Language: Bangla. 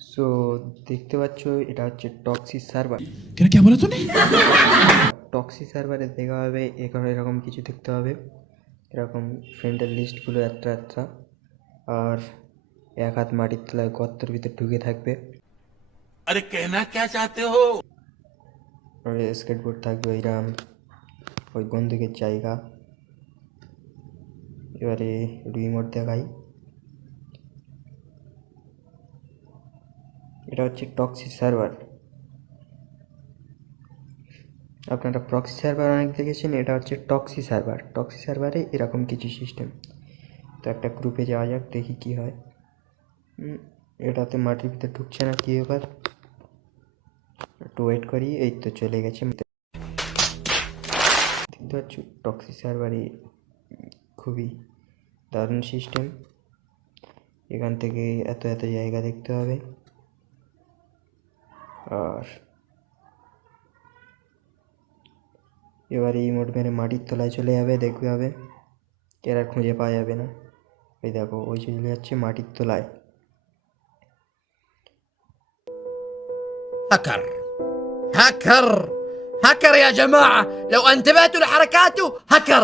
সো দেখতে পাচ্ছ এটা হচ্ছে টক্সি সার্ভার। क्या बोला तूने? টক্সি সার্ভারে দেখা হবে এরকম কিছু দেখতে হবে, এরকম ফ্রেন্ডের লিস্টগুলো একটা একটা, আর এক হাত মাটির তলায় গর্তের ভিতর ঢুকে থাকবে। अरे कहना क्या चाहते हो? আর স্কেটবোর্ড থাকবে এরকম, ওই বন্দুকের জায়গা। এবারে রিমোট দেখাই, এটা হচ্ছে টক্সি সার্ভার। আপনারা প্রক্সি সার্ভার অনেক দেখেছেন, এটা হচ্ছে টক্সি সার্ভার। টক্সি সার্ভারে এরকম কিছু সিস্টেম। তো একটা গ্রুপে যাওয়া যাক, দেখি কি হয়। এটাতে মাটির ভিতরে ঢুকছে না, কি ব্যাপার, একটু ওয়েট করি। এই তো চলে গেছে। দেখতে পাচ্ছ টক্সি সার্ভারে খুবই দারুণ সিস্টেম। এখান থেকে এত এত জায়গা দেখতে হবে, আর এবারে এই মোট মেরে মাটির তলায় চলে যাবে, দেখতে হবে এরা খুঁজে পাওয়া যাবে না। ওই দেখো ওই চলে যাচ্ছে মাটির তলায়। هكر هكر هكر يا جماعة، لو انتبهتوا لحركاته هكر.